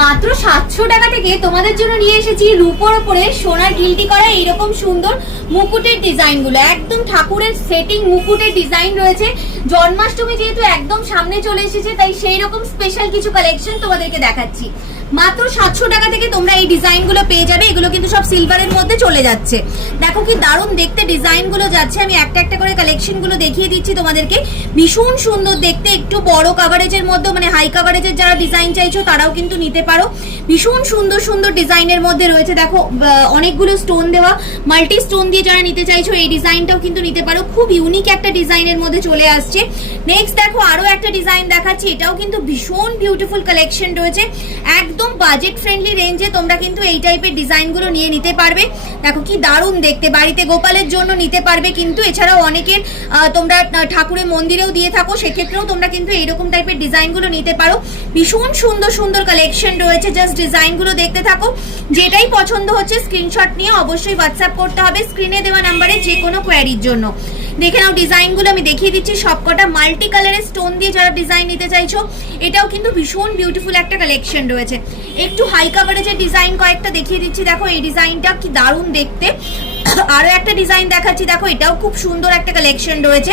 মাত্র 700 টাকা থেকে তোমাদের জন্য নিয়ে এসেছি রূপোর উপরে সোনার গিলটি করা এইরকম সুন্দর মুকুটের ডিজাইন গুলো। একদম ঠাকুরের সেটিং মুকুটের ডিজাইন রয়েছে। জন্মাষ্টমী যেহেতু একদম সামনে চলে এসেছে, তাই সেই রকম স্পেশাল কিছু কালেকশন তোমাদেরকে দেখাচ্ছি। মাত্র 700 টাকা থেকে তোমরা এই ডিজাইন গুলো পেয়ে যাবে। এগুলো কিন্তু সব সিলভারের মধ্যে চলে যাচ্ছে। দেখো কি দারুণ দেখতে ডিজাইন গুলো যাচ্ছে। আমি একটা একটা করে কালেকশন গুলো দেখিয়ে দিচ্ছি তোমাদেরকে। ভীষণ সুন্দর দেখতে, একটু বড় কাভারেজের মধ্যে, মানে হাই কাভারেজের যারা ডিজাইন চাইছো তারাও কিন্তু নিতে পারো। ভীষণ সুন্দর সুন্দর ডিজাইনের মধ্যে রয়েছে। দেখো অনেকগুলো স্টোন দেওয়া, মাল্টি স্টোন দিয়ে যারা নিতে চাইছো এই ডিজাইনটাও কিন্তু নিতে পারো। খুব ইউনিক একটা ডিজাইনের মধ্যে চলে আসছে। নেক্সট দেখো আরো একটা ডিজাইন দেখাচ্ছি। এটাও কিন্তু ভীষণ বিউটিফুল কালেকশন রয়েছে। একদম বাজেট ফ্রেন্ডলি রেঞ্জে তোমরা কিন্তু এই টাইপের ডিজাইনগুলো নিয়ে নিতে পারবে। দেখো কি দারুণ দেখতে, বাড়িতে গোপালের জন্য নিতে পারবে। কিন্তু এছাড়াও অনেকের তোমরা ঠাকুরের মন্দিরেও দিয়ে থাকো, সেক্ষেত্রেও তোমরা কিন্তু এইরকম টাইপের ডিজাইনগুলো নিতে পারো। ভীষণ সুন্দর সুন্দর কালেকশন রয়েছে। জাস্ট ডিজাইনগুলো দেখতে থাকো। যেটাই পছন্দ হচ্ছে স্ক্রিনশট নিয়ে অবশ্যই হোয়াটসঅ্যাপ করতে হবে স্ক্রিনে দেওয়া নাম্বারে যে কোনো কোয়ারির জন্য। দেখে নাও ডিজাইনগুলো আমি দেখিয়ে দিচ্ছি। সবকটা মাল্টি কালারের স্টোন দিয়ে যারা ডিজাইন নিতে চাইছো, এটাও কিন্তু ভীষণ বিউটিফুল একটা কালেকশন রয়েছে। একটু হাই কাভারেজের ডিজাইন কয়েকটা দেখিয়ে দিচ্ছি। দেখো এই ডিজাইনটা কি দারুণ দেখতে। আরো একটা ডিজাইন দেখাচ্ছি। দেখো এটাও খুব সুন্দর একটা কালেকশন রয়েছে।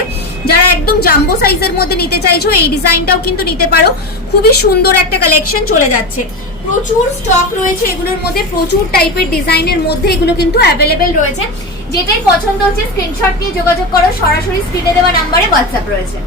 যারা একদম জাম্বো সাইজের মধ্যে নিতে চাইছো এই ডিজাইনটাও কিন্তু নিতে পারো। খুবই সুন্দর একটা কালেকশন চলে যাচ্ছে। প্রচুর স্টক রয়েছে এগুলোর মধ্যে, প্রচুর টাইপের ডিজাইনের মধ্যে এগুলো কিন্তু অ্যাভেলেবেল রয়েছে। যেটাই পছন্দ হচ্ছে স্ক্রিনশট নিয়ে যোগাযোগ করো। সরাসরি স্ক্রিনে দেওয়া নাম্বারে হোয়াটসঅ্যাপ রয়েছে।